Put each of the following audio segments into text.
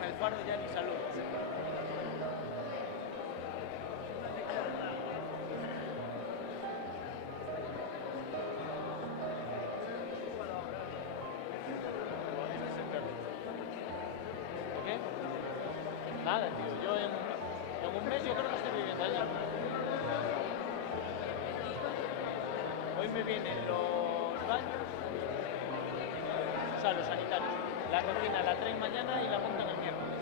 en el faro ya ni saludan. ¿Qué? Nada, tío. Yo en un mes yo creo que estoy viviendo allá. Hoy me vienen los baños, o sea, los sanitarios. La cocina la traen mañana y la montan el miércoles.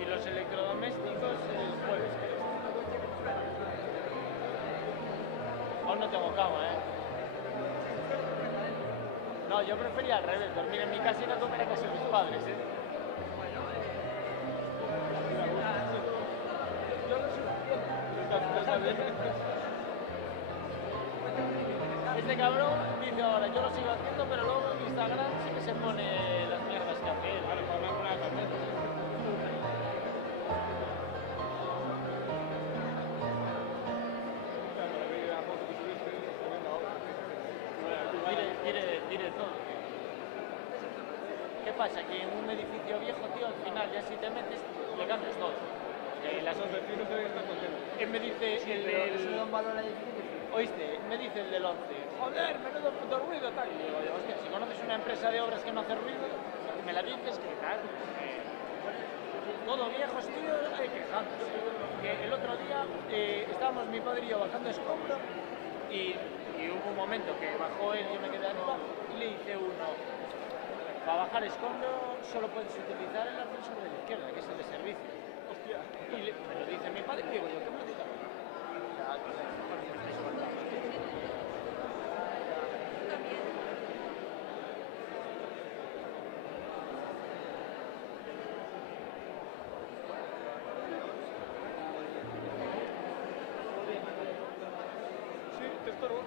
Y los electrodomésticos el jueves, creo. Aún no tengo cama, ¿eh? No, yo prefería al revés, dormir en mi casa y no comer a casa de mis padres, ¿eh? Yo lo sigo. Este cabrón dice ahora, yo lo sigo haciendo, pero luego en Instagram sí que se pone las mierdas que hace él. Vale, para hablar con la cabeza. Tire todo. ¿Qué pasa? Que en un edificio viejo, tío, al final ya si te metes, le cambias todo. Los vecinos deben estar contentos. Me dice sí, el del... ¿Eso da un valor al edificio? ¿Oíste? Me dice el del 11. Joder, menudo puto ruido, tal. Y digo, hostia, si conoces una empresa de obras que no hace ruido, me la dices que tal. Todo viejos, tío, quejándose. Que el otro día estábamos mi padre y yo bajando escombro y hubo un momento que bajó él y yo me quedé arriba y le dice uno, para bajar escombro solo puedes utilizar el ascensor de la izquierda, que es el de servicio. Hostia. Y me lo dice mi padre y digo yo, ¿qué maldita? Sí, te estorbo.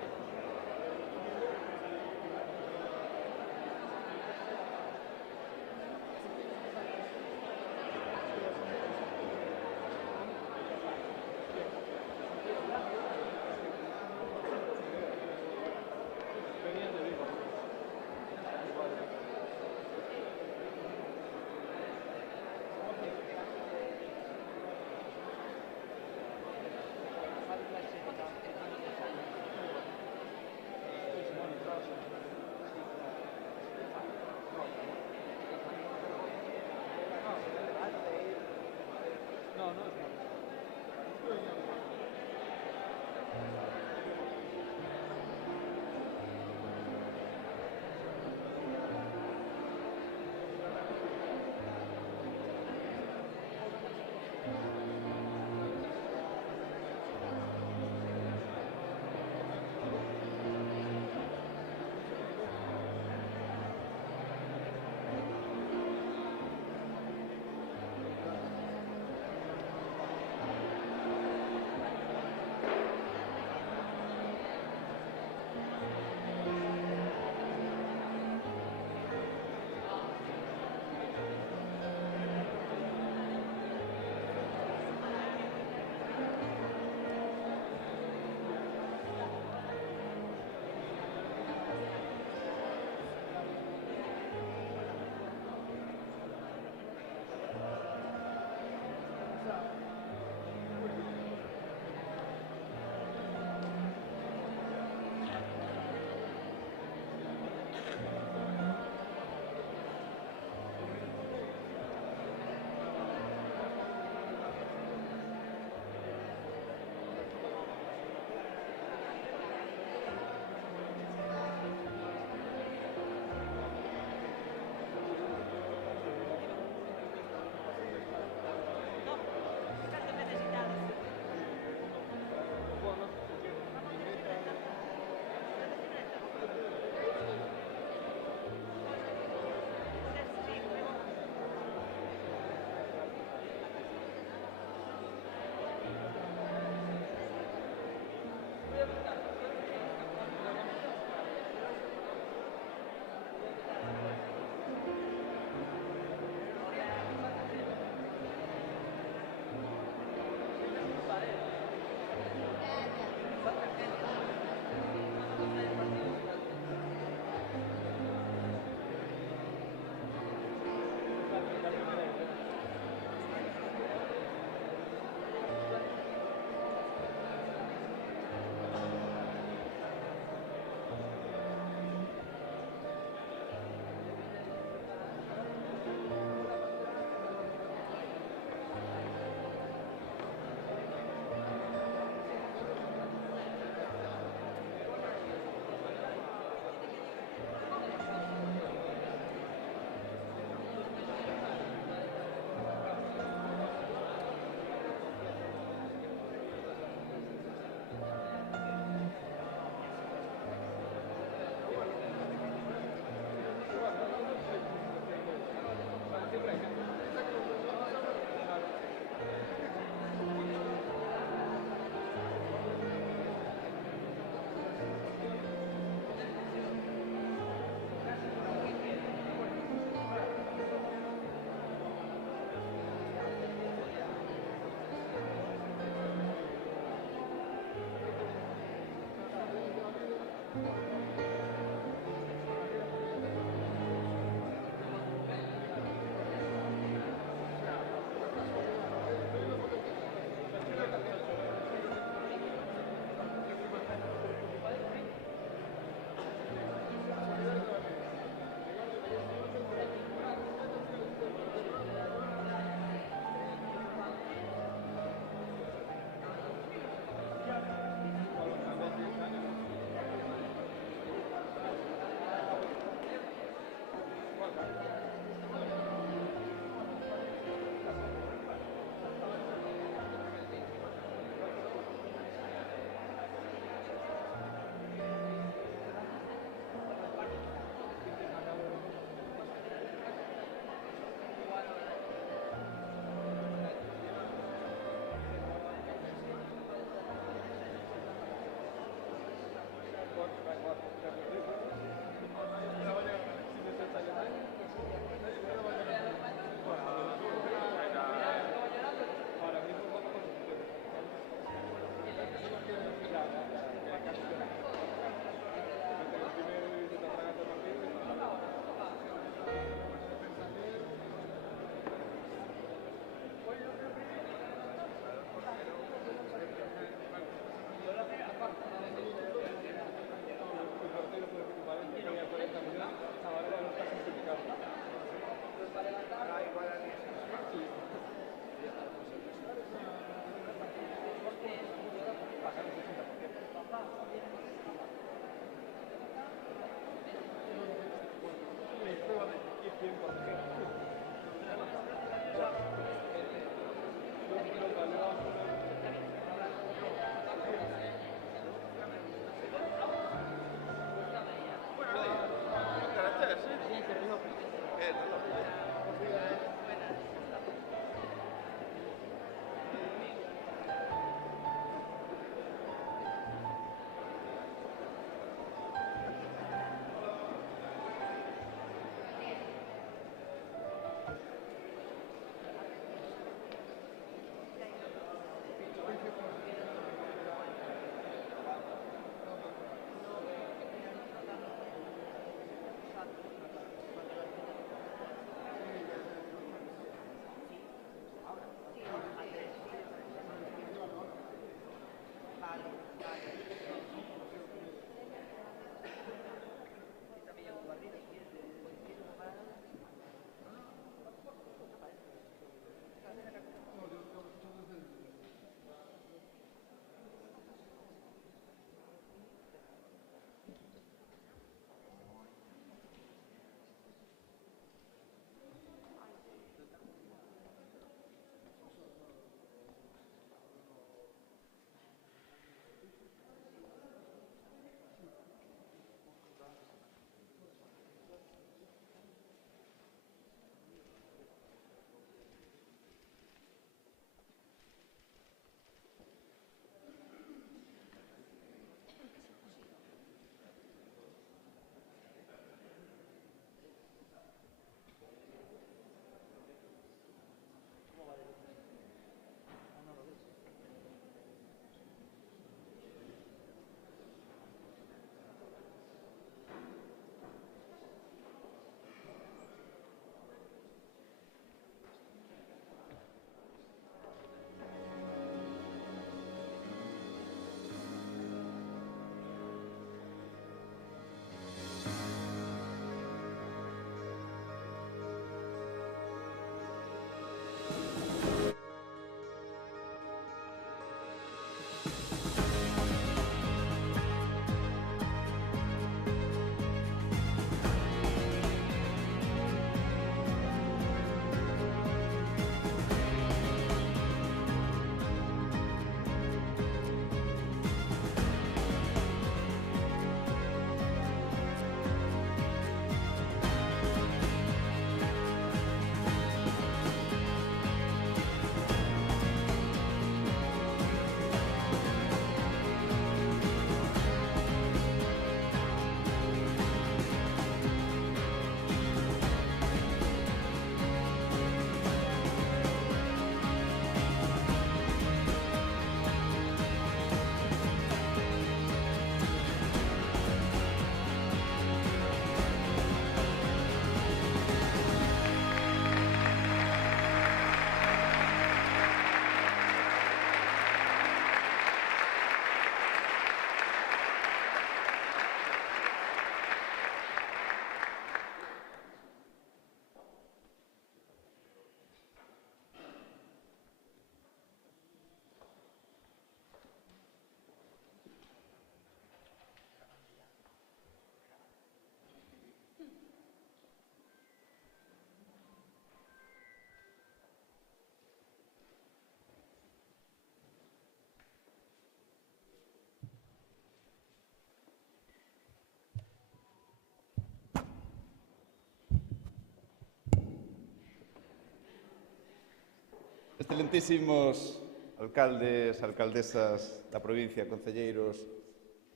Excelentísimos alcaldes, alcaldesas da provincia, concelleiros,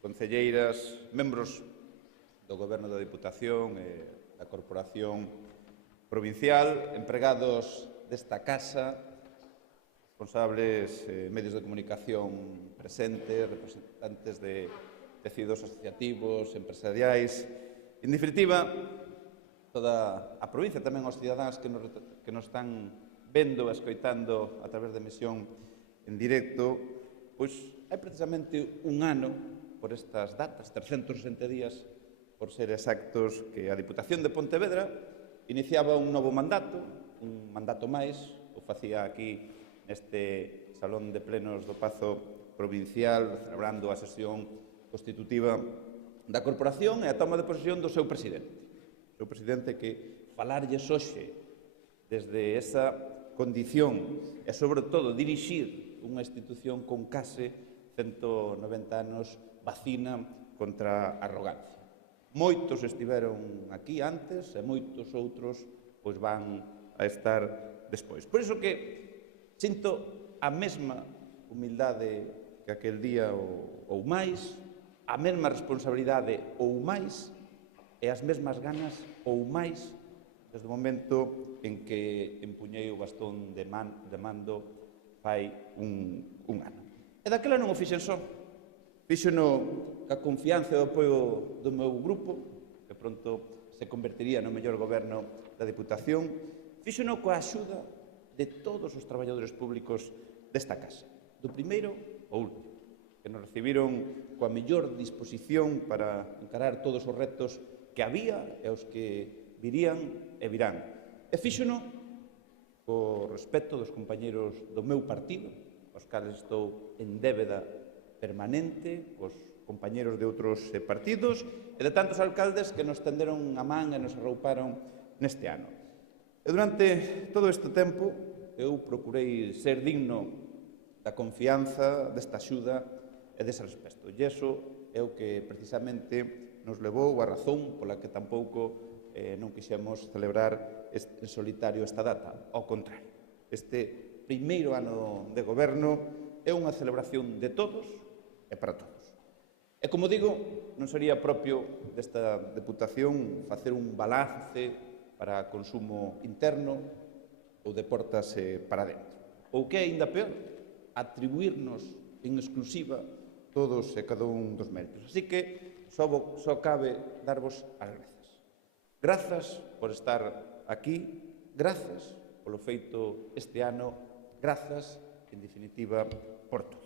concelleiras, membros do Goberno da Diputación e da Corporación Provincial, empregados desta casa, responsables, medios de comunicación presentes, representantes de tecidos asociativos, empresariais, en definitiva, toda a provincia, tamén os cidadáns que nos están vendo e escoitando a través de emisión en directo, pois hai precisamente un ano por estas datas, 360 días, por ser exactos, que a Diputación de Pontevedra iniciaba un novo mandato, un mandato máis, o facía aquí neste Salón de Plenos do Pazo Provincial, celebrando a sesión constitutiva da Corporación e a toma de posesión do seu presidente. O seu presidente que falarlles hoxe desde esa condición e, sobre todo, dirixir unha institución con case 190 anos vacina contra a arrogancia. Moitos estiveron aquí antes e moitos outros pois van a estar despois. Por iso que sinto a mesma humildade que aquel día ou máis, a mesma responsabilidade ou máis e as mesmas ganas ou máis desde o momento en que empuñei o bastón de mando fai un ano. E daquela non o fixen só. Fíxeno ca confianza e o apoio do meu grupo, que pronto se convertiría no mellor goberno da Deputación. Fíxeno coa axuda de todos os traballadores públicos desta casa, do primeiro ao último, que nos recibiron coa mellor disposición para encarar todos os retos que había e os que virían e virán. E fíxeno co respeto dos compañeros do meu partido, aos cales estou en débeda permanente, cos compañeros de outros partidos e de tantos alcaldes que nos tenderon a man e nos arrouparon neste ano. E durante todo este tempo eu procurei ser digno da confianza, desta axuda e dese respeto. E iso é o que precisamente nos levou a razón pola que tampouco non quixemos celebrar en solitario esta data. Ao contrario, este primeiro ano de goberno é unha celebración de todos e para todos. E como digo, non sería propio desta Deputación facer un balance para consumo interno ou de portas para dentro. Ou que é ainda peor, atribuirnos en exclusiva todos e cada un dos méritos. Así que só cabe darvos as grazas. Grazas por estar aquí, grazas polo feito este ano, grazas, en definitiva, por todo.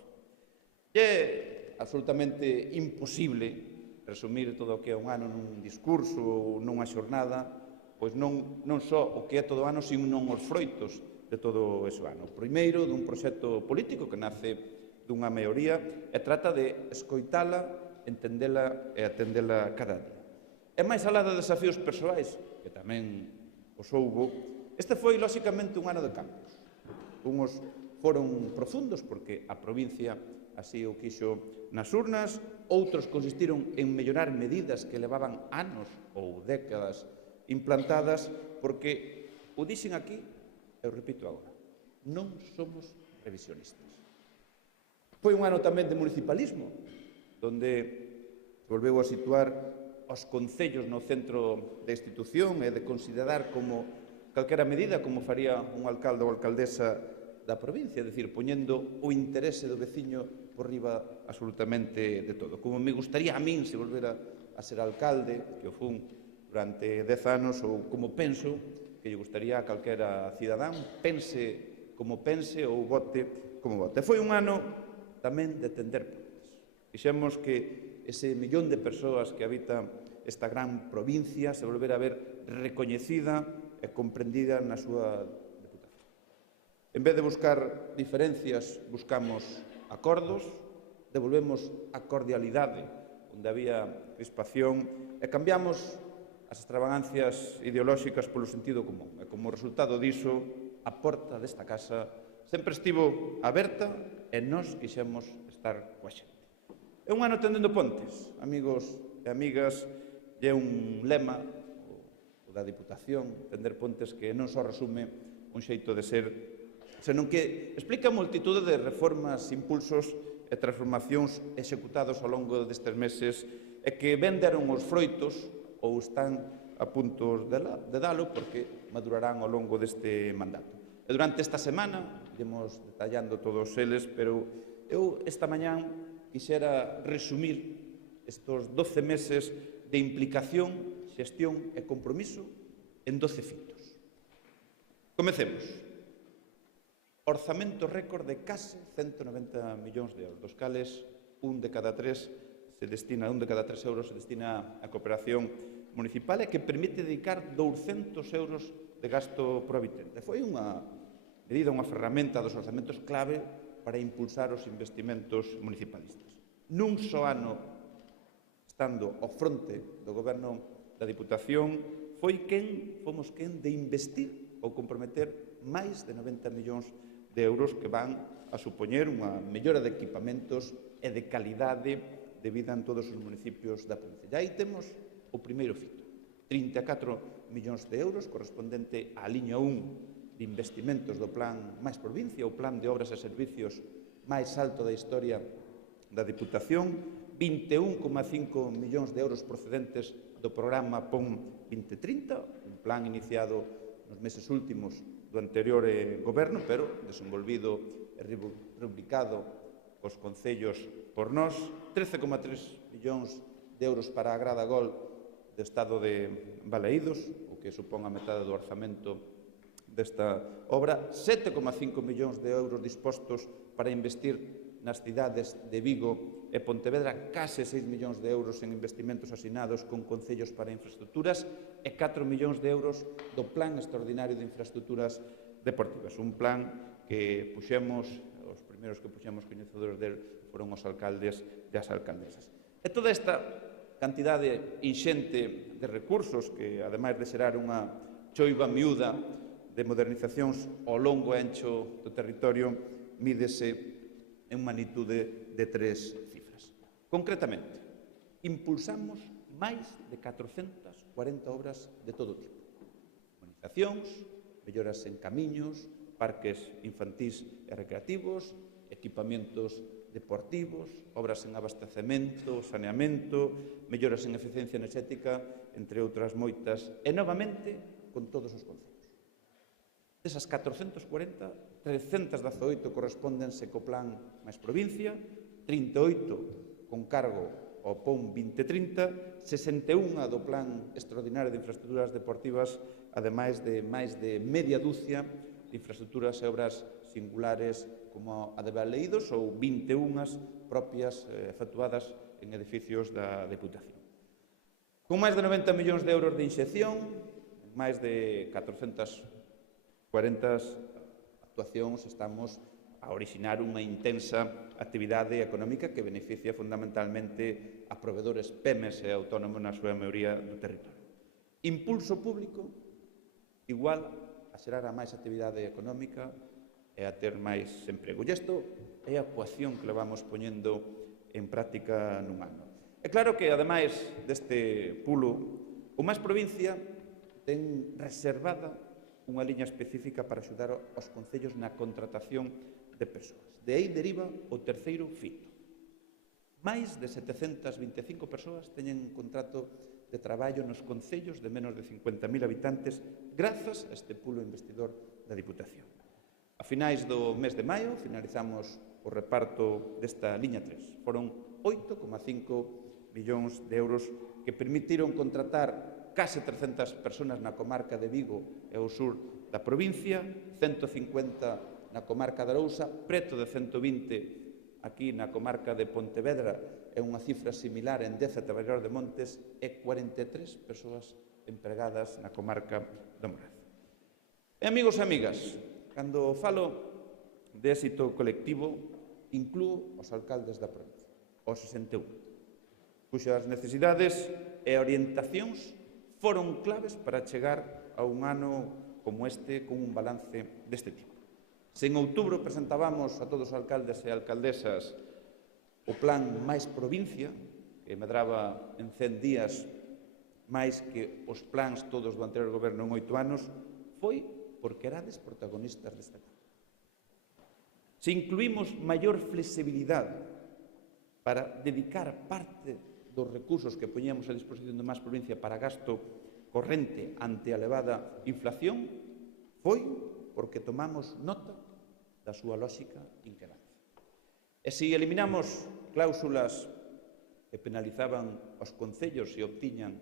E é absolutamente imposible resumir todo o que é un ano nun discurso ou nunha xornada, pois non só o que é todo o ano, sino non os froitos de todo ese ano. Primeiro, dun proxecto político que nace dunha maioría e trata de escoitala, entendela e atendela cada día. E máis alá de desafíos persoais, que tamén os houbo, este foi, lóxicamente, un ano de cambios. Unhos foron profundos, porque a provincia así o quixo nas urnas, outros consistiron en mellorar medidas que levaban anos ou décadas implantadas, porque o dixen aquí, e o repito agora, non somos revisionistas. Foi un ano tamén de municipalismo, onde volveu a situar os concellos no centro da institución e de considerar como calquera medida como faría un alcalde ou alcaldesa da provincia, é dicir, poñendo o interese do veciño por riba absolutamente de todo. Como me gustaría a min se volvera a ser alcalde, que o fun durante 10 anos, ou como penso que lle gustaría a calquera cidadán, pense como pense ou vote como vote. Foi un ano tamén de tender pontes. Quixemos que ese millón de persoas que habitan esta gran provincia se volvera a ver recoñecida e comprendida na súa Deputación. En vez de buscar diferencias, buscamos acordos, devolvemos a cordialidade onde había crispación e cambiamos as extravagancias ideolóxicas polo sentido común. E como resultado diso, a porta desta casa sempre estivo aberta e nós quixemos estar coa xente. É un ano tendendo pontes, amigos e amigas, e é un lema o da Diputación, tender pontes, que non só resume un xeito de ser, senón que explica multitude de reformas, impulsos e transformacións executados ao longo destes meses e que ben deron os froitos ou están a puntos de dalo porque madurarán ao longo deste mandato. E durante esta semana, iremos detallando todos eles, pero eu esta mañán quixera resumir estes 12 meses de implicación, xestión e compromiso en 12 fitos. Comecemos. Orzamento récord de case 190 millóns de euros, dos cales un de cada 3 euros se destina a cooperación municipal e que permite dedicar 200 euros de gasto por habitante. Foi unha medida, unha ferramenta dos orzamentos clave para impulsar os investimentos municipalistas. Nun só ano, estando ao fronte do goberno da Diputación, fomos quen de investir ou comprometer máis de 90 millóns de euros que van a supoñer unha mellora de equipamentos e de calidade de vida en todos os municipios da provincia. E aí temos o primeiro fito, 34 millóns de euros correspondente á liña 1 de investimentos do Plan Máis Provincia, o plan de obras e servicios máis alto da historia da Diputación, 21,5 millóns de euros procedentes do programa POM 2030, un plan iniciado nos meses últimos do anterior goberno, pero desenvolvido e rubricado os concellos por nós, 13,3 millóns de euros para a Grada Gol do Estado de Balaídos, o que supón a metade do orzamento desta obra, 7,5 millóns de euros dispostos para investir nas cidades de Vigo e Pontevedra, case 6 millóns de euros en investimentos asinados con concellos para infraestructuras e 4 millóns de euros do Plan Extraordinario de Infraestructuras Deportivas. Un plan que puxemos, os primeiros que puxemos coñecedores del foron os alcaldes e as alcaldesas. E toda esta cantidade inxente de recursos que, ademais de xerar unha choiva miúda de modernizacións ao longo e ancho do territorio, mídese en magnitude de 3 cifras. Concretamente, impulsamos máis de 440 obras de todo tipo. Urbanizacións, melloras en camiños, parques infantís e recreativos, equipamentos deportivos, obras en abastecemento, saneamento, melloras en eficiencia enerxética, entre outras moitas, e novamente con todos os concellos. Desas 440, 318 correspóndense co Plan Máis Provincia, 38 con cargo ao POM 2030, 61 do Plan Extraordinario de Infraestructuras Deportivas, ademais de máis de media dúcia de infraestructuras e obras singulares como a de Balaídos ou 21 propias efectuadas en edificios da Deputación. Con máis de 90 millóns de euros de inxección, máis de 440 actuacións, estamos a orixinar unha intensa actividade económica que beneficia fundamentalmente a provedores PEMES e autónomos na súa maioría do territorio. Impulso público igual a xerar a máis actividade económica e a ter máis emprego. E isto é a ecuación que levamos poñendo en práctica nun ano. É claro que, ademais deste pulo, o Máis Provincia ten reservada unha liña específica para axudar aos concellos na contratación de persoas. De aí deriva o terceiro fito. Máis de 725 persoas teñen un contrato de traballo nos concellos de menos de 50.000 habitantes grazas a este pulo investidor da Diputación. A finais do mes de maio finalizamos o reparto desta liña 3. Foron 8,5 millóns de euros que permitiron contratar case 300 personas na comarca de Vigo e o sur da provincia, 150 na comarca de Arousa, preto de 120 aquí na comarca de Pontevedra, é unha cifra similar en Deza e Traballador de Montes, e 43 persoas empregadas na comarca do Morrazo. E, amigos e amigas, cando falo de éxito colectivo, inclúo os alcaldes da provincia, os 61, cuxas necesidades e orientacións foron claves para chegar a un ano como este con un balance deste tipo. Se en outubro presentábamos a todos os alcaldes e alcaldesas o plan Máis Provincia, que medraba en 100 días máis que os plans todos do anterior goberno en 8 anos, foi porque erades protagonistas desta etapa. Se incluímos maior flexibilidade para dedicar parte dos recursos que poñíamos a disposición de Máis Provincia para gasto corrente ante a elevada inflación, foi porque tomamos nota da súa lógica inquebrante. E se eliminamos cláusulas que penalizaban os concellos e obtiñan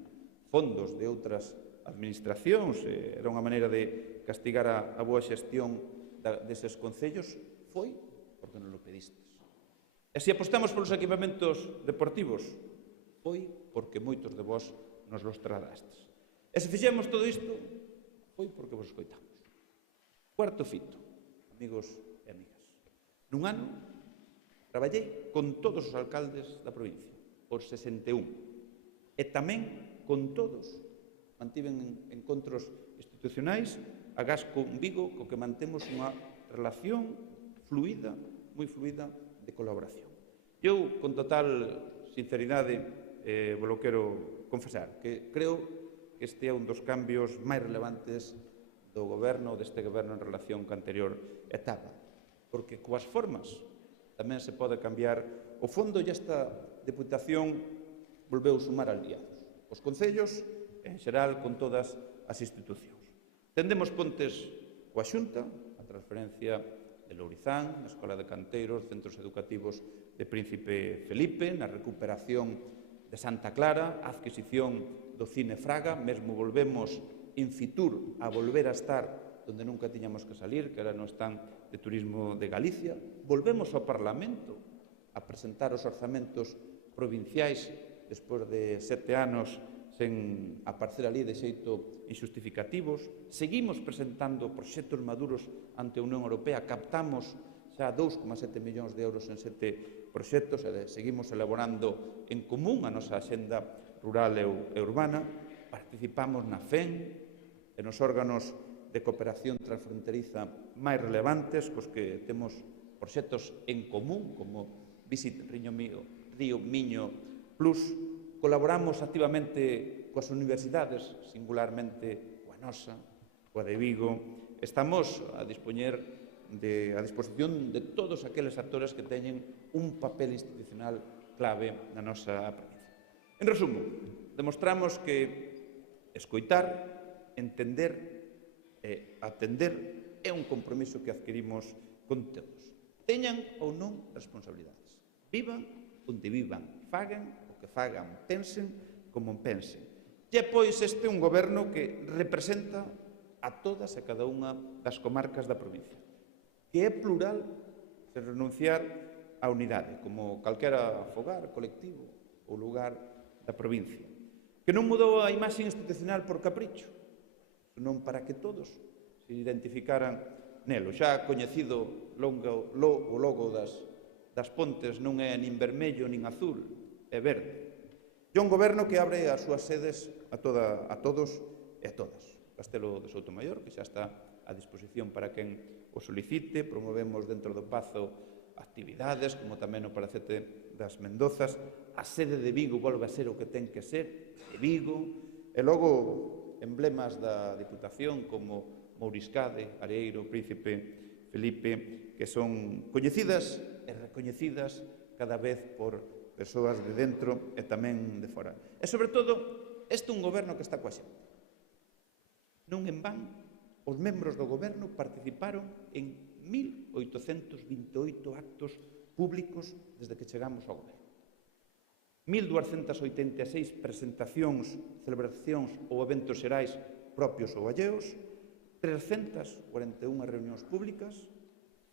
fondos de outras administracións, era unha maneira de castigar a boa xestión deses concellos, foi porque nos lo pedistes. E se apostamos polos equipamentos deportivos, foi porque moitos de vós nos los tradastes. E se fixemos todo isto, foi porque vos escoitamos. Cuarto fito, amigos e amigas. Nun ano, traballei con todos os alcaldes da provincia, os 61, e tamén con todos mantiven encontros institucionais, agás con Vigo, co que mantemos unha relación fluida, moi fluida, de colaboración. Eu, con total sinceridade, vos lo quero confesar, que creo que este é un dos cambios máis relevantes do goberno, deste goberno en relación ca anterior etapa, porque coas formas tamén se pode cambiar o fondo e esta Deputación volveu sumar aliados. Os concellos, en xeral, con todas as institucións. Tendemos pontes coa Xunta, a transferencia de Lourizán, na Escola de Canteiros, centros educativos de Príncipe Felipe, na recuperación de Santa Clara, a adquisición do Cine Fraga, mesmo volvemos in Fitur a volver a estar onde nunca tiñamos que salir, que era no stand de turismo de Galicia. Volvemos ao Parlamento a presentar os orzamentos provinciais despois de 7 anos sen aparecer ali de xeito injustificativos. Seguimos presentando proxectos maduros ante a Unión Europea, captamos xa 2,7 millóns de euros en 7 proxectos e seguimos elaborando en común a nosa axenda rural e urbana. Participamos na FEN e nos órganos de cooperación transfronteriza máis relevantes, cos que temos proxectos en común, como Visit Río Miño Plus. Colaboramos activamente coas universidades, singularmente coa nosa, coa de Vigo. Estamos a disposición de todos aqueles actores que teñen un papel institucional clave na nosa provincia. En resumo, demostramos que escoitar, entender e atender é un compromiso que adquirimos con todos. Teñan ou non responsabilidades. Vivan onde vivan, fagan o que fagan, pensen como pensen. E, pois, este é un goberno que representa a todas e cada unha das comarcas da provincia, que é plural, sen renunciar á unidade, como calquera fogar, colectivo ou lugar da provincia, que non mudou a imaxe institucional por capricho, senón para que todos se identificaran nelo. Xa coñecido o logo das Pontes non é nin vermello nin azul, é verde. É un goberno que abre as súas sedes a todos e a todas. Castelo de Soutomaior, que xa está a disposición para quen o solicite. Promovemos dentro do Pazo actividades, como tamén o Palacete das Mendozas. A sede de Vigo volve a ser o que ten que ser, de Vigo. E logo emblemas da Diputación como Mouriscade, Areiro, Príncipe Felipe, que son coñecidas e recoñecidas cada vez por persoas de dentro e tamén de fora. E, sobre todo, este é un goberno que está coa xente. Non en van, os membros do goberno participaron en 1.828 actos públicos desde que chegamos ao goberno. 1.286 presentacións, celebracións ou eventos xerais propios ou alleos, 341 reunións públicas,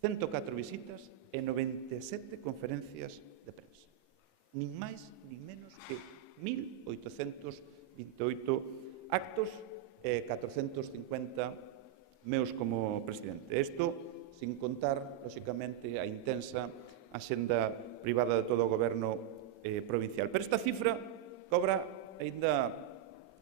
104 visitas e 97 conferencias de prensa. Nin máis, nin menos que 1.828 actos e 450 meus como presidente. Isto sin contar, lóxicamente, a intensa axenda privada de todo o goberno provincial. Pero esta cifra cobra aínda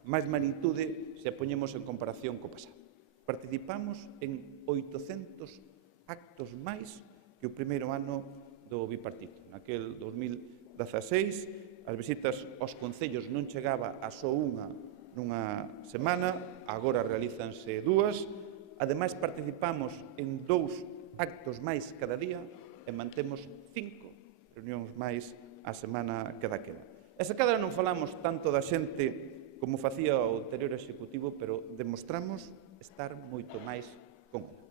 máis magnitude se a poñemos en comparación co pasado. Participamos en 800 actos máis que o primeiro ano do bipartito. Naquel 2016, as visitas aos concellos non chegaba a só unha nunha semana, agora realízanse 2. Ademais, participamos en 2 actos máis cada día e mantemos 5 reunións máis a semana que daquela. E se cadra non falamos tanto da xente como facía o anterior executivo, pero demostramos estar moito máis con ela.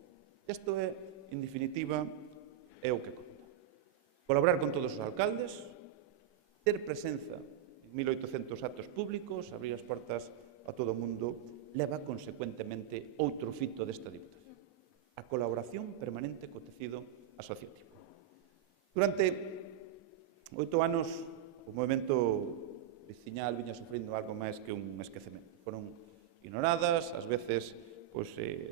Isto é, en definitiva, é o que conta. Colaborar con todos os alcaldes, ter presenza en 1.800 actos públicos, abrir as portas a todo o mundo, leva consecuentemente outro fito desta Diputación: a colaboración permanente co tecido asociativo. Durante 8 anos, o movimento veciñal viña sufrindo algo máis que un esquecemento. Foron ignoradas, ás veces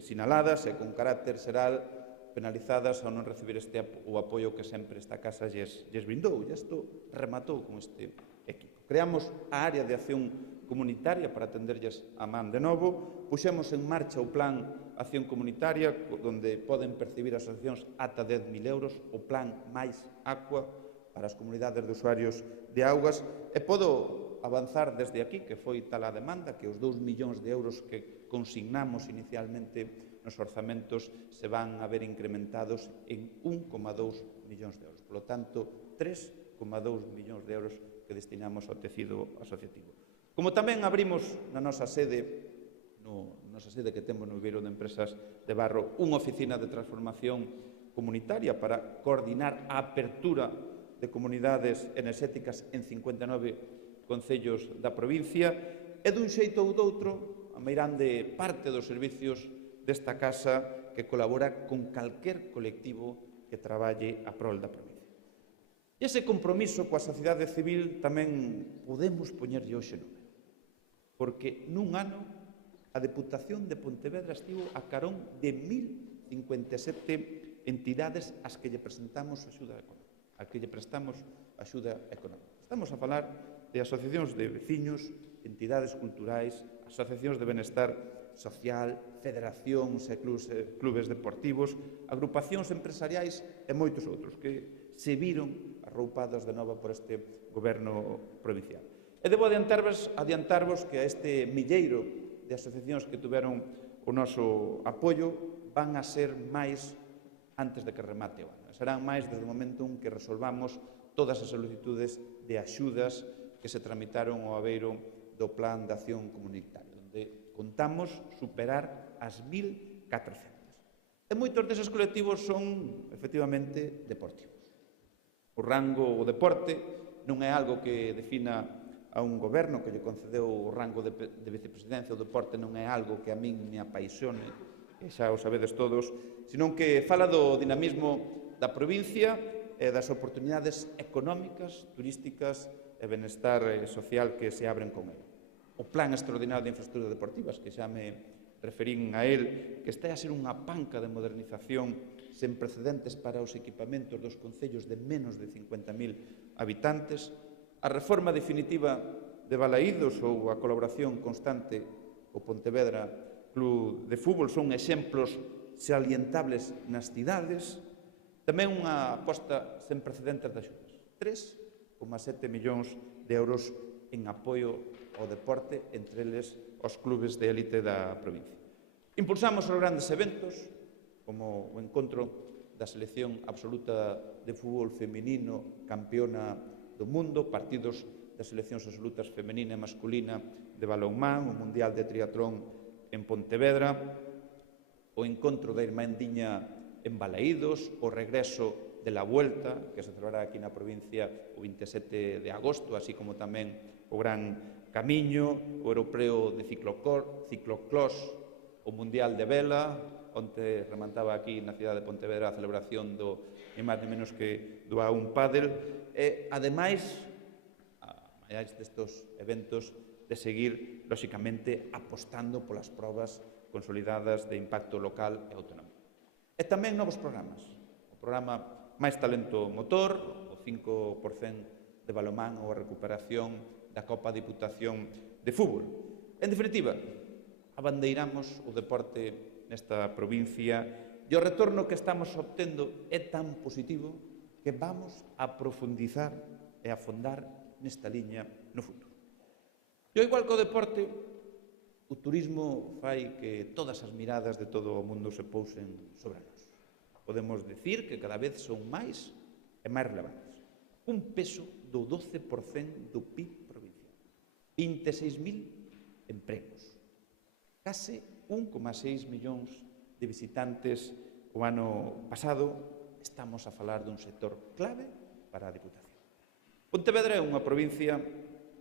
sinaladas e con carácter xeral penalizadas ao non recibir o apoio que sempre esta casa lles brindou. E isto rematou con este equipo. Creamos a área de acción comunitaria para atenderlles a man de novo, puxemos en marcha o plan Acción Comunitaria, onde poden percibir as asociacións ata 10.000 euros, o plan Máis Aqua para as comunidades de usuarios de augas, e podo avanzar desde aquí, que foi tal a demanda, que os 2 millóns de euros que consignamos inicialmente nos orzamentos se van a ver incrementados en 1,2 millóns de euros. Por lo tanto, 3,2 millóns de euros que destinamos ao tecido asociativo. Como tamén abrimos na nosa sede que temos no Viveiro de Empresas de Barro, unha oficina de transformación comunitaria para coordinar a apertura de comunidades enerxéticas en 59 concellos da provincia, e dun xeito ou doutro, a meirande parte dos servicios desta casa que colabora con calquer colectivo que traballe a prol da provincia. E ese compromiso coa sociedade civil tamén podemos poñerlle hoxe nome, porque nun ano a Deputación de Pontevedra estivo a carón de 1.057 entidades ás que lle presentamos axuda económica, ás que lle prestamos axuda económica. Estamos a falar de asociacións de veciños, entidades culturais, asociacións de benestar social, federacións e clubes deportivos, agrupacións empresariais e moitos outros que se viron arroupados de novo por este goberno provincial. E debo adiantarvos que a este milleiro de asociacións que tuveron o noso apoio van a ser máis antes de que remate o ano. Serán máis desde o momento en que resolvamos todas as solicitudes de axudas que se tramitaron ao abeiro do Plan de Acción Comunitaria, onde contamos superar as 1.400. E moitos deses colectivos son, efectivamente, deportivos. O deporte non é algo que defina a un goberno que lle concedeu o rango de vicepresidencia. O deporte non é algo que a min me apaixone, que xa o sabedes todos, senón que fala do dinamismo da provincia e das oportunidades económicas, turísticas e benestar social que se abren con ele. O Plan Extraordinario de Infraestructuras Deportivas, que xa me referín a él, que está a ser unha panca de modernización sen precedentes para os equipamentos dos concellos de menos de 50.000 habitantes, a reforma definitiva de Balaídos ou a colaboración constante co Pontevedra Club de Fútbol son exemplos salientables nas cidades, tamén unha aposta sen precedentes de axudas. 3,7 millóns de euros en apoio ao deporte, entre eles os clubes de élite da provincia. Impulsamos os grandes eventos, como o encontro da selección absoluta de fútbol feminino campeona do mundo, partidos das seleccións absolutas femenina e masculina de balonmán, o Mundial de Triatlón en Pontevedra, o encontro da Irmandiña en Balaídos, o regreso de la Vuelta, que se celebrará aquí na provincia o 27 de agosto, así como tamén o Gran Camiño, o Europeo de Ciclocross, o Mundial de Vela, onde remantaba aquí na cidade de Pontevedra a celebración do, ni máis ni menos que do A1 Pádel, e, ademais, a máis destos eventos, de seguir, lóxicamente, apostando polas probas consolidadas de impacto local e autonómico. E tamén novos programas. O programa Máis Talento Motor, o 5% de balonmán ou a recuperación da Copa Diputación de Fútbol. En definitiva, abandeiramos o deporte nesta provincia e o retorno que estamos obtendo é tan positivo que vamos a profundizar e a afondar nesta liña no futuro. E igual que o deporte, o turismo fai que todas as miradas de todo o mundo se pousen sobre nós. Podemos decir que cada vez son máis e máis relevantes. Un peso do 12% do PIB provincial. 26.000 empregos. Case 1,6 millóns de visitantes o ano pasado. Estamos a falar dun sector clave para a Diputación. Pontevedra é unha provincia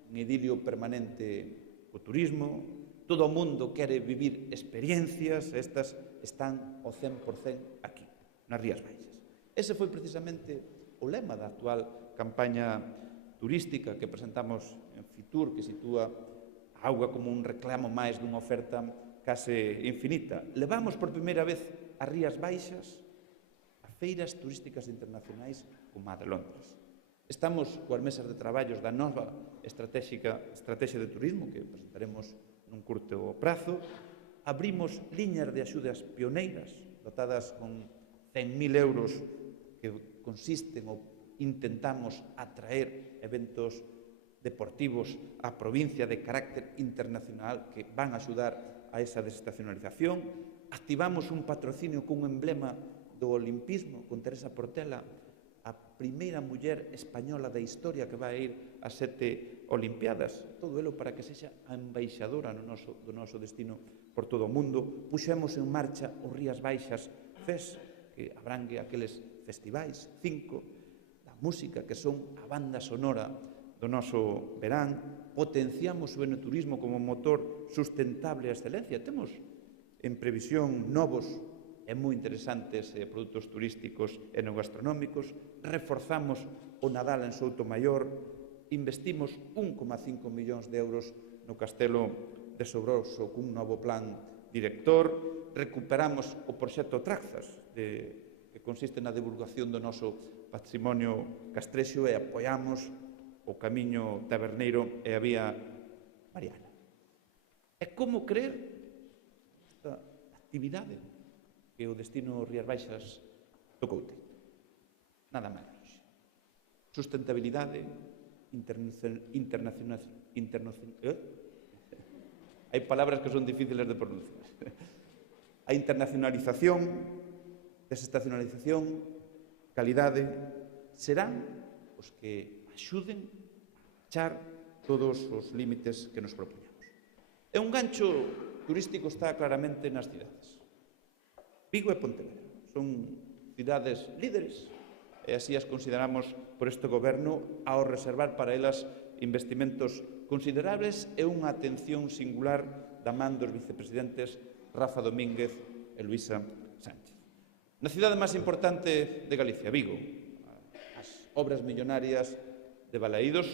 en idilio permanente co turismo. Todo o mundo quere vivir experiencias, estas están ao 100% aquí, nas Rías Baixas. Ese foi precisamente o lema da actual campaña turística que presentamos en Fitur, que sitúa a auga como un reclamo máis dunha oferta case infinita. Levamos por primeira vez as Rías Baixas a feiras turísticas internacionais como a de Londres. Estamos coas mesas de traballos da nova estrategia de turismo que presentaremos nun curto prazo. Abrimos liñas de axudas pioneiras dotadas con 100.000 euros que consisten ou intentamos atraer eventos deportivos á provincia de carácter internacional que van a axudar a esa desestacionalización. Activamos un patrocinio cun emblema do olimpismo con Teresa Portela, a primeira muller española da historia que vai ir a 7 Olimpiadas. Todo elo para que sexa a embaixadora do noso destino por todo o mundo. Puxemos en marcha o Rías Baixas FES, que abrangue aqueles festivais, 5, da música, que son a banda sonora do noso verán. Potenciamos o enoturismo como motor sustentable e excelencia. Temos en previsión novos e moi interesantes produtos turísticos e gastronómicos. Reforzamos o Nadal en Soutomaior. Investimos 1,5 millóns de euros no Castelo de Sobroso cun novo plan director. Recuperamos o proxecto Traxas, que consiste na divulgación do noso patrimonio castrexo, e apoiamos o Camiño Taberneiro e a Vía Mariana. E como creer esta actividade que o destino Rías Baixas tocou ter? Nada máis. Sustentabilidade, hai palabras que son difíciles de pronunciar. A internacionalización, desestacionalización, calidade, serán os que axuden a achar todos os límites que nos propoñamos. E un gancho turístico está claramente nas cidades. Vigo e Pontevedra son cidades líderes e así as consideramos por este goberno ao reservar para elas investimentos considerables e unha atención singular da man dos vicepresidentes Rafa Domínguez e Luisa Sánchez. Na cidade máis importante de Galicia, Vigo, as obras millonarias de Balaídos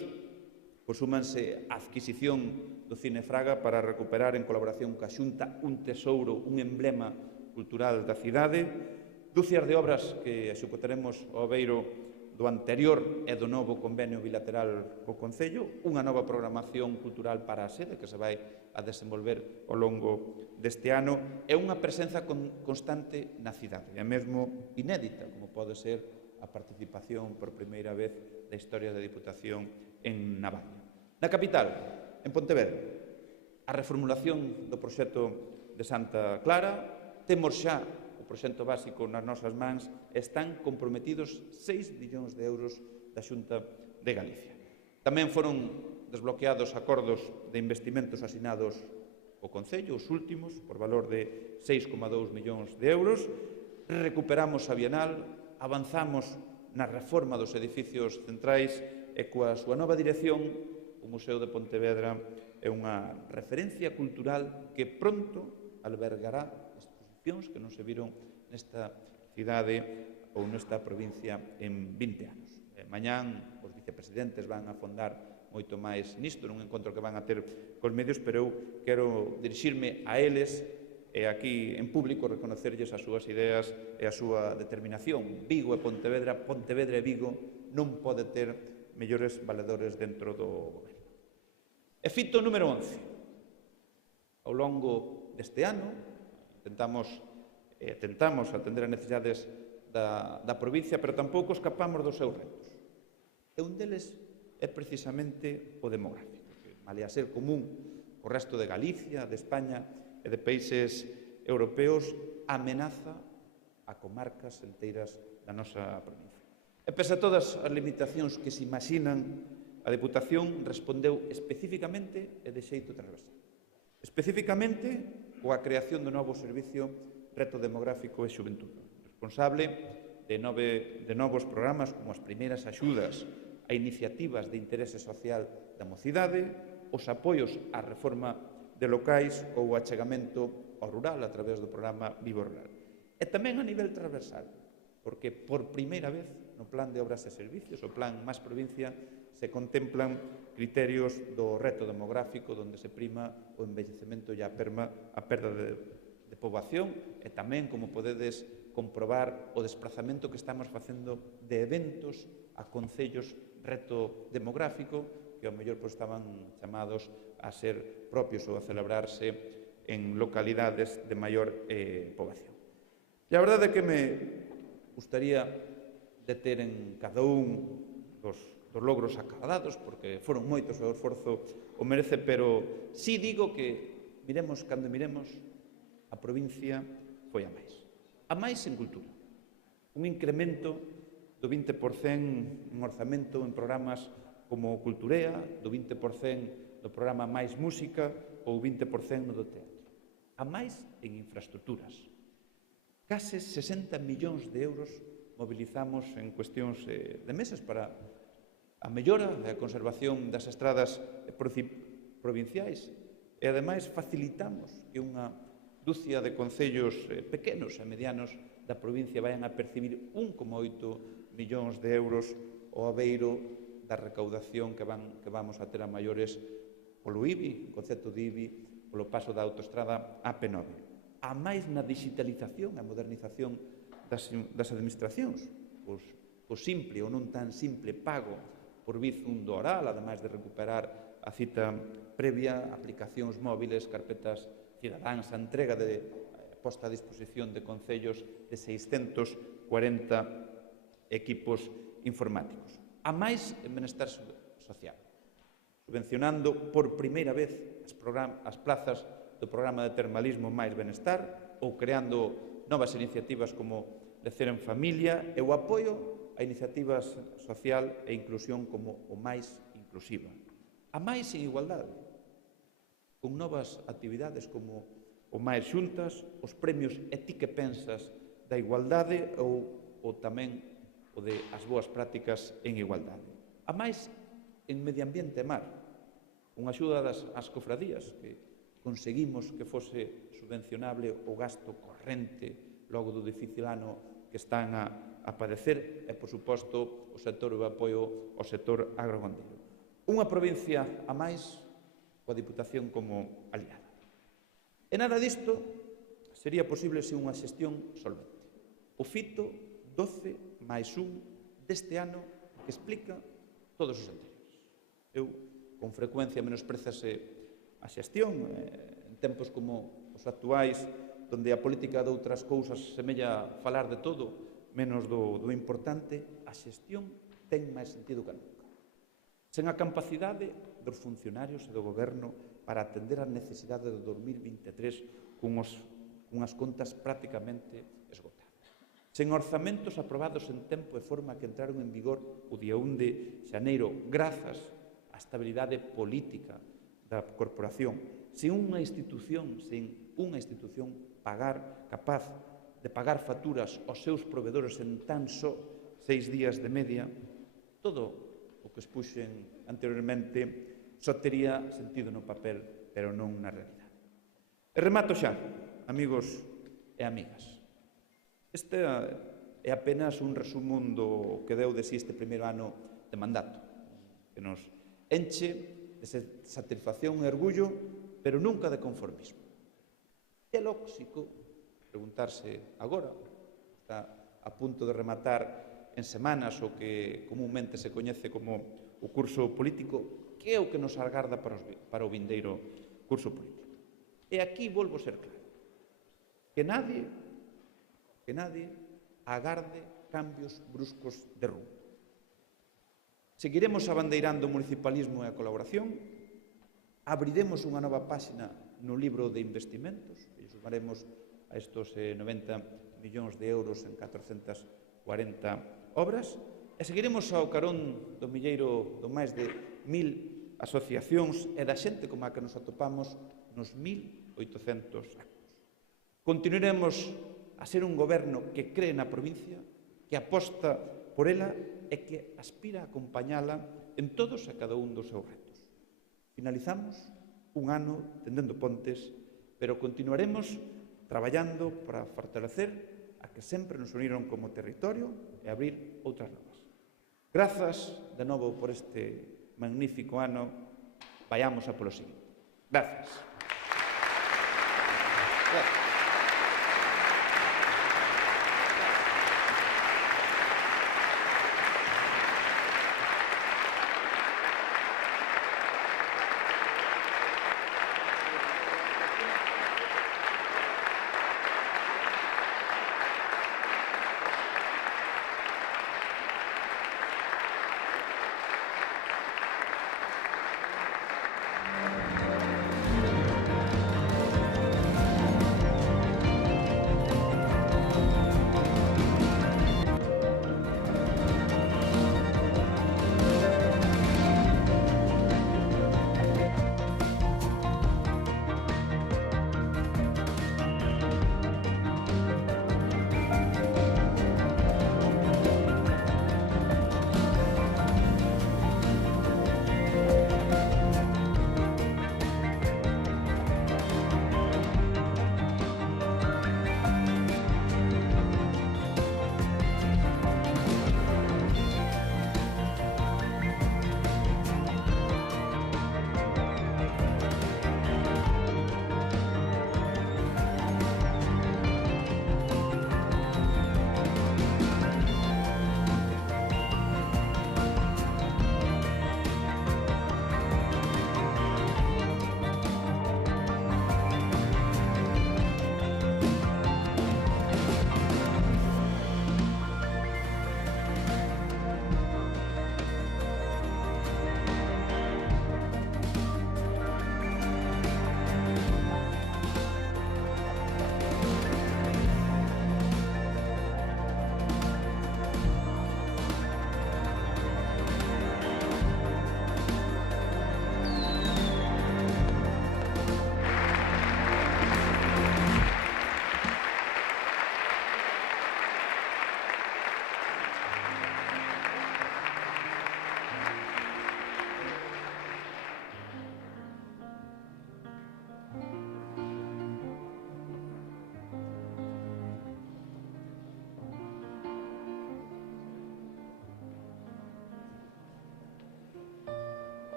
consúmanse a adquisición do Cine Fraga para recuperar en colaboración ca Xunta un tesouro, un emblema cultural da cidade, dúcias de obras que executaremos ao beiro do anterior e do novo convenio bilateral co Concello, unha nova programación cultural para a sede que se vai a desenvolver ao longo deste ano, e unha presenza constante na cidade, e mesmo inédita, como pode ser a participación por primeira vez da historia da Diputación en Navaña. Na capital, en Pontevedra, a reformulación do proxecto de Santa Clara. Temos xa o proxecto básico nas nosas mans e están comprometidos 6 millóns de euros da Xunta de Galicia. Tamén foron desbloqueados acordos de investimentos asinados co Concello, os últimos, por valor de 6,2 millóns de euros. Recuperamos a Bienal, avanzamos na reforma dos edificios centrais e coa súa nova dirección, o Museo de Pontevedra é unha referencia cultural que pronto albergará exposicións que non se viron nesta cidade ou nesta provincia en 20 anos. Mañán os vicepresidentes van a afondar moito máis nisto, nun encontro que van a ter cos medios, pero eu quero dirixirme a eles e aquí en público reconocerlles as súas ideas e a súa determinación. Vigo e Pontevedra, Pontevedra e Vigo non pode ter mellores valedores dentro do goberno. E fito número 11. Ao longo deste ano tentamos atender as necesidades da provincia, pero tampouco escapamos dos seus retos. E un deles é precisamente o demográfico, que, malia ser común o resto de Galicia, de España e de países europeos, amenaza a comarcas enteiras da nosa provincia. E pese a todas as limitacións que se imaginan, a Deputación respondeu especificamente e de xeito transversal. Especificamente coa creación do novo servicio Reto Demográfico e Xuventude, responsable de novos programas como as primeiras axudas a iniciativas de interese social da mocidade, os apoios á reforma de locais ou o achegamento ao rural a través do programa Vivo Rural. E tamén a nivel transversal, porque por primeira vez no Plan de Obras e Servicios, o Plan Más Provincia, se contemplan criterios do reto demográfico onde se prima o envellecemento e a perda de poboación e tamén, como podedes comprobar, o desplazamento que estamos facendo de eventos a concellos reto demográfico que ao mellor estaban chamados a ser propios ou a celebrarse en localidades de maior poboación. E a verdade é que me gustaría deter en cada un dos logros acadados, porque foron moitos e o esforzo o merece, pero sí digo que miremos cando miremos, a provincia foi a máis. A máis en cultura. Un incremento do 20% en orzamento en programas como Culturea, do 20% do programa Máis Música ou 20% no do teatro. A máis en infraestructuras. Case 60 millóns de euros mobilizamos en cuestións de meses para a mellora e a conservación das estradas provinciais e, ademais, facilitamos que unha dúcia de concellos pequenos e medianos da provincia vayan a percibir 1,8 millóns de euros ao abeiro da recaudación que vamos a ter a maiores polo IBI, o concepto de IBI, polo paso da autoestrada AP9. A máis na digitalización e modernización das administracións, o simple ou non tan simple pago por Bizum do oral, ademais de recuperar a cita previa, aplicacións móviles, carpetas cidadáns, a entrega de posta a disposición de concellos de 640 equipos informáticos. A máis en benestar social, subvencionando por primeira vez as plazas do programa de termalismo Máis Benestar ou creando novas iniciativas como Lecer en Familia e o apoio a iniciativas social e inclusión como o Máis Inclusiva. A máis en igualdade, con novas actividades como o Máis Xuntas, os premios E ti que pensas da igualdade ou tamén o de as boas prácticas en igualdade. A máis en medio ambiente e mar, con axuda ás cofradías, que conseguimos que fose subvencionable o gasto corrente logo do difícil ano que están a padecer e, por suposto, o sector de apoio ao sector agrogandeiro. Unha provincia a máis coa Diputación como aliada. E nada disto sería posible sen unha xestión solvente. O fito 12 máis 1 deste ano que explica todos os anteriores. Eu, con frecuencia, menosprezase a xestión en tempos como os actuais, onde a política de outras cousas semella falar de todo, menos do importante, a xestión ten máis sentido que nunca. Sen a capacidade dos funcionarios e do goberno para atender as necesidades do 2023 cunhas contas prácticamente esgotadas. Sen orzamentos aprobados en tempo e forma que entraron en vigor o día 1 de xaneiro, grazas á estabilidade política da corporación, sen unha institución capaz de pagar facturas aos seus provedores en tan só 6 días de media, todo o que expuxen anteriormente só tería sentido no papel, pero non na realidade. E remato xa, amigos e amigas. Este é apenas un resumón do que deu de si este primeiro ano de mandato, que nos enche de satisfacción e orgullo, pero nunca de conformismo. É lóxico preguntarse agora, está a punto de rematar en semanas o que comúnmente se coñece como o curso político, que é o que nos agarda para o vindeiro curso político. E aquí volvo a ser claro, que nadie agarde cambios bruscos de rumbo. Seguiremos abandeirando o municipalismo e a colaboración, abriremos unha nova páxina no libro de investimentos, e sumaremos a estos 90 millóns de euros en 440 obras, e seguiremos ao carón do milleiro do máis de 1000 asociacións e da xente como a que nos atopamos nos 1800 actos. Continuaremos a ser un goberno que cree na provincia, que aposta por ela e que aspira a acompañala en todos e cada un dos seus retos. Finalizamos un ano tendendo pontes, pero continuaremos traballando para fortalecer a que sempre nos uniron como territorio e abrir outras novas. Grazas de novo por este magnífico ano. Vayamos a polo seguinte. Grazas.